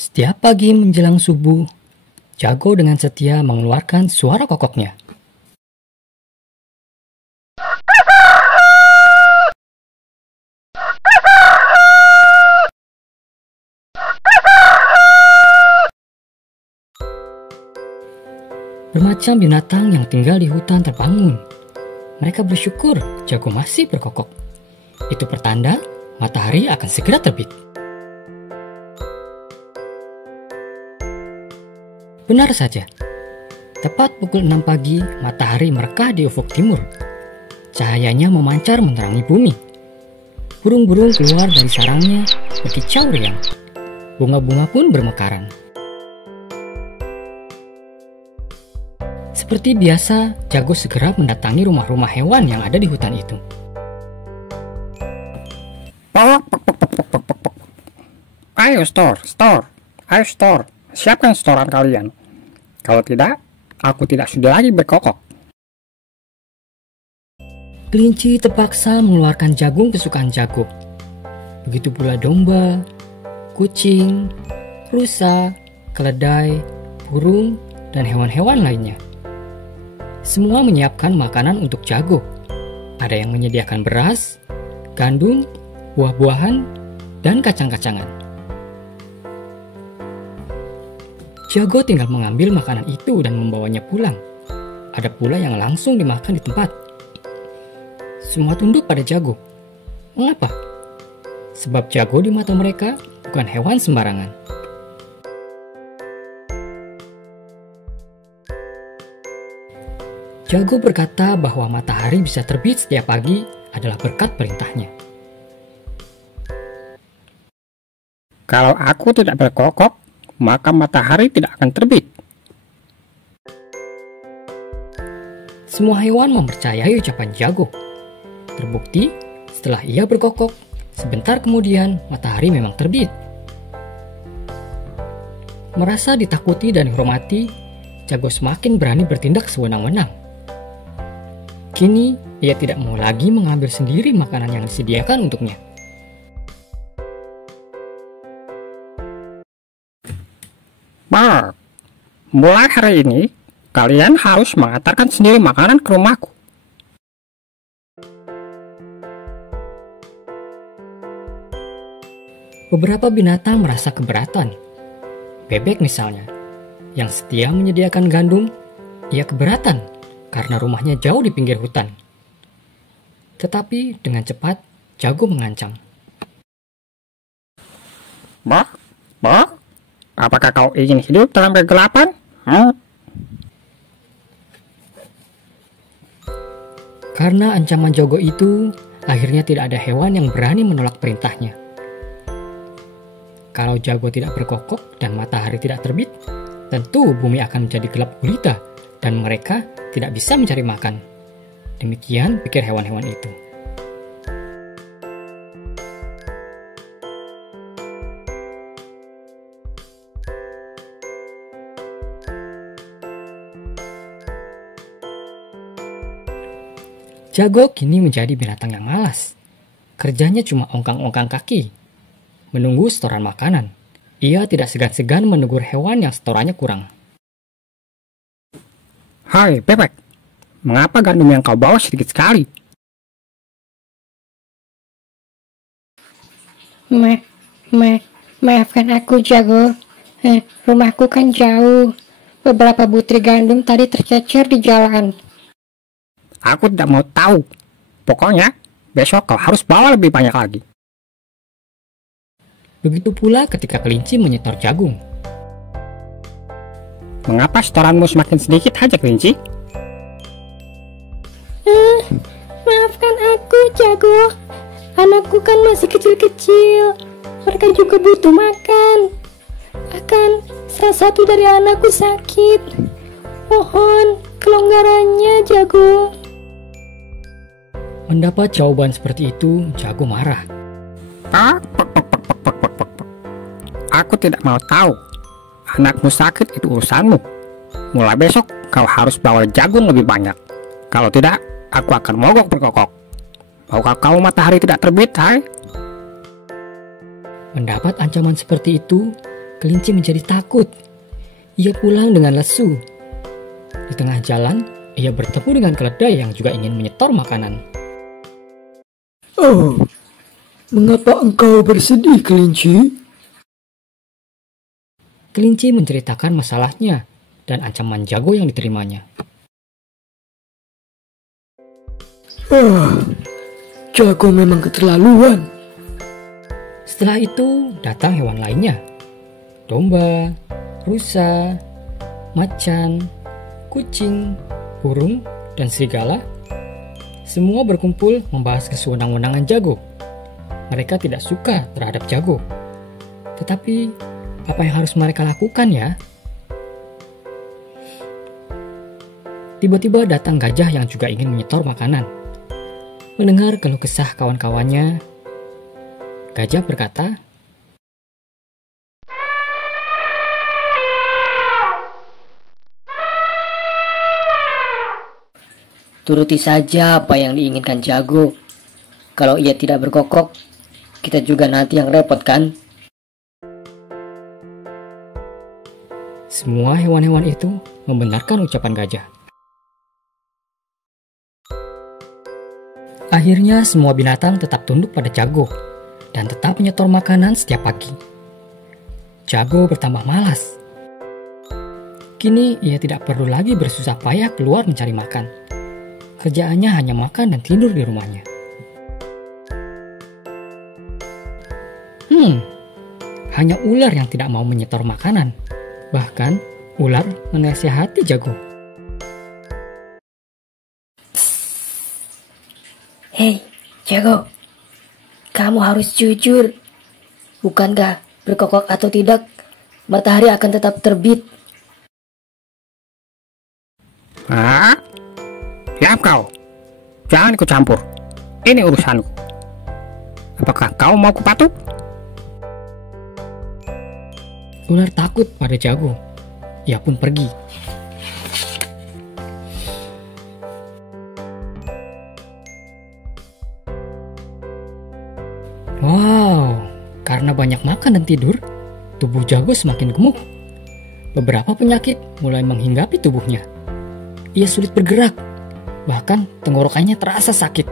Setiap pagi menjelang subuh, Jago dengan setia mengeluarkan suara kokoknya. Bermacam binatang yang tinggal di hutan terbangun. Mereka bersyukur Jago masih berkokok. Itu pertanda matahari akan segera terbit. Benar saja, tepat pukul 6 pagi matahari merekah di ufuk timur. Cahayanya memancar menerangi bumi. Burung-burung keluar dari sarangnya berkicau riang. Bunga-bunga pun bermekaran. Seperti biasa, Jago segera mendatangi rumah-rumah hewan yang ada di hutan itu. Ayo store. Ayo store. Siapkan storan kalian. Kalau tidak, aku tidak sudah lagi berkokok. Kelinci terpaksa mengeluarkan jagung kesukaan Jago. Begitu pula domba, kucing, rusa, keledai, burung, dan hewan-hewan lainnya. Semua menyiapkan makanan untuk Jago. Ada yang menyediakan beras, gandum, buah-buahan, dan kacang-kacangan. Jago tinggal mengambil makanan itu dan membawanya pulang. Ada pula yang langsung dimakan di tempat. Semua tunduk pada Jago. Mengapa? Sebab Jago di mata mereka bukan hewan sembarangan. Jago berkata bahwa matahari bisa terbit setiap pagi adalah berkat perintahnya. Kalau aku tidak berkokok, maka matahari tidak akan terbit. Semua hewan mempercayai ucapan Jago. Terbukti, setelah ia berkokok, sebentar kemudian matahari memang terbit. Merasa ditakuti dan dihormati, Jago semakin berani bertindak sewenang-wenang. Kini, ia tidak mau lagi mengambil sendiri makanan yang disediakan untuknya. Bark, mulai hari ini, kalian harus mengantarkan sendiri makanan ke rumahku. Beberapa binatang merasa keberatan. Bebek misalnya, yang setia menyediakan gandum, ia keberatan karena rumahnya jauh di pinggir hutan. Tetapi dengan cepat, Jago mengancam. Bark, apakah kau ingin hidup dalam kegelapan? Karena ancaman Jago itu, akhirnya tidak ada hewan yang berani menolak perintahnya. Kalau Jago tidak berkokok dan matahari tidak terbit, tentu bumi akan menjadi gelap gulita dan mereka tidak bisa mencari makan. Demikian pikir hewan-hewan itu. Jago kini menjadi binatang yang malas. Kerjanya cuma ongkang-ongkang kaki, menunggu setoran makanan. Ia tidak segan-segan menegur hewan yang setorannya kurang. Hai bebek, mengapa gandum yang kau bawa sedikit sekali? Maafkan aku Jago. Rumahku kan jauh. Beberapa butir gandum tadi tercecer di jalan. Aku tidak mau tahu. Pokoknya, besok kau harus bawa lebih banyak lagi. Begitu pula ketika kelinci menyetor jagung. Mengapa setoranmu semakin sedikit saja, kelinci? Maafkan aku Jago. Anakku kan masih kecil-kecil. Mereka juga butuh makan. Akan salah satu dari anakku sakit. Mohon kelonggarannya Jago. Mendapat jawaban seperti itu, Jago marah. Aku tidak mau tahu. Anakmu sakit itu urusanmu. Mulai besok kau harus bawa jagung lebih banyak. Kalau tidak, aku akan mogok berkokok. Maukah kau matahari tidak terbit, hai? Mendapat ancaman seperti itu, Kelinci menjadi takut. Ia pulang dengan lesu. Di tengah jalan, ia bertemu dengan keledai yang juga ingin menyetor makanan. Oh, mengapa engkau bersedih, kelinci? Kelinci menceritakan masalahnya dan ancaman jago yang diterimanya. Jago memang keterlaluan. Setelah itu datang hewan lainnya. Domba, rusa, macan, kucing, burung, dan serigala. Semua berkumpul membahas kesewenang-wenangan jago. Mereka tidak suka terhadap jago. Tetapi, apa yang harus mereka lakukan ya? Tiba-tiba datang gajah yang juga ingin menyetor makanan. Mendengar keluh kesah kawan-kawannya, gajah berkata, Turuti saja apa yang diinginkan jago. Kalau ia tidak berkokok, kita juga nanti yang repot kan? Semua hewan-hewan itu membenarkan ucapan gajah. Akhirnya semua binatang tetap tunduk pada jago dan tetap menyetor makanan setiap pagi. Jago bertambah malas. Kini ia tidak perlu lagi bersusah payah keluar mencari makan. Kerjaannya hanya makan dan tidur di rumahnya. Hanya ular yang tidak mau menyetor makanan. Bahkan, ular menasihati jago. Hei, jago. Kamu harus jujur. Bukankah berkokok atau tidak, matahari akan tetap terbit. Hah? Diam kau. Jangan ikut campur. Ini urusanku. Apakah kau mau kupatuk? Ular takut pada jago. Ia pun pergi. Wow, karena banyak makan dan tidur, tubuh jago semakin gemuk. Beberapa penyakit mulai menghinggapi tubuhnya. Ia sulit bergerak, bahkan tenggorokannya terasa sakit.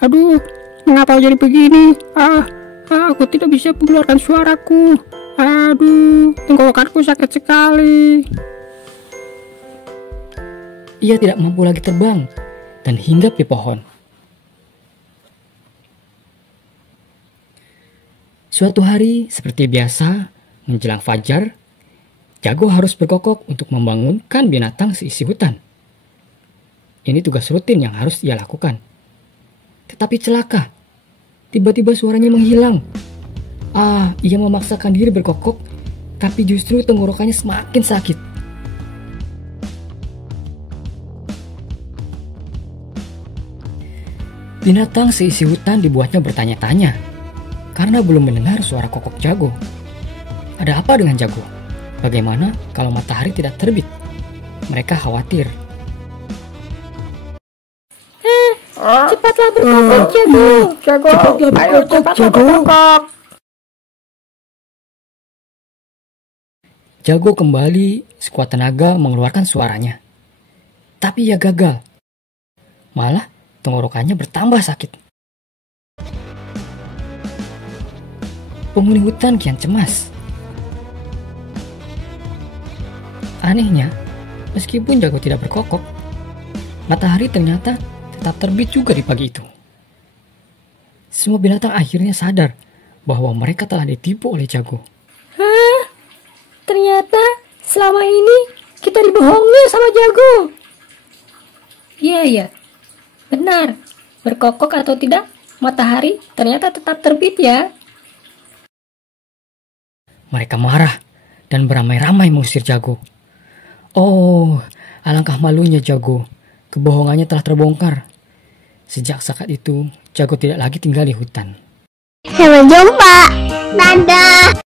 Aduh, mengapa jadi begini? Aku tidak bisa mengeluarkan suaraku. Aduh, tenggorokanku sakit sekali. Ia tidak mampu lagi terbang dan hinggap di pohon. Suatu hari, seperti biasa, menjelang fajar, jago harus berkokok untuk membangunkan binatang seisi hutan. Ini tugas rutin yang harus ia lakukan. Tetapi celaka, tiba-tiba suaranya menghilang. Ia memaksakan diri berkokok, tapi justru tenggorokannya semakin sakit. Binatang seisi hutan dibuatnya bertanya-tanya, karena belum mendengar suara kokok jago. Ada apa dengan jago? Bagaimana kalau matahari tidak terbit? Mereka khawatir. Cepatlah berkokok, jago. Cepatlah berkokok, jago. Jago kembali sekuat tenaga mengeluarkan suaranya. Tapi ia gagal. Malah tenggorokannya bertambah sakit. Penghuni hutan kian cemas. Anehnya, meskipun jago tidak berkokok, matahari ternyata tetap terbit juga di pagi itu. Semua binatang akhirnya sadar bahwa mereka telah ditipu oleh jago. Ternyata selama ini kita dibohongi sama jago. Iya. Benar. Berkokok atau tidak, matahari ternyata tetap terbit ya. Mereka marah dan beramai-ramai mengusir jago. Oh, alangkah malunya jago. Kebohongannya telah terbongkar. Sejak saat itu, jago tidak lagi tinggal di hutan. Sampai jumpa. Dadah.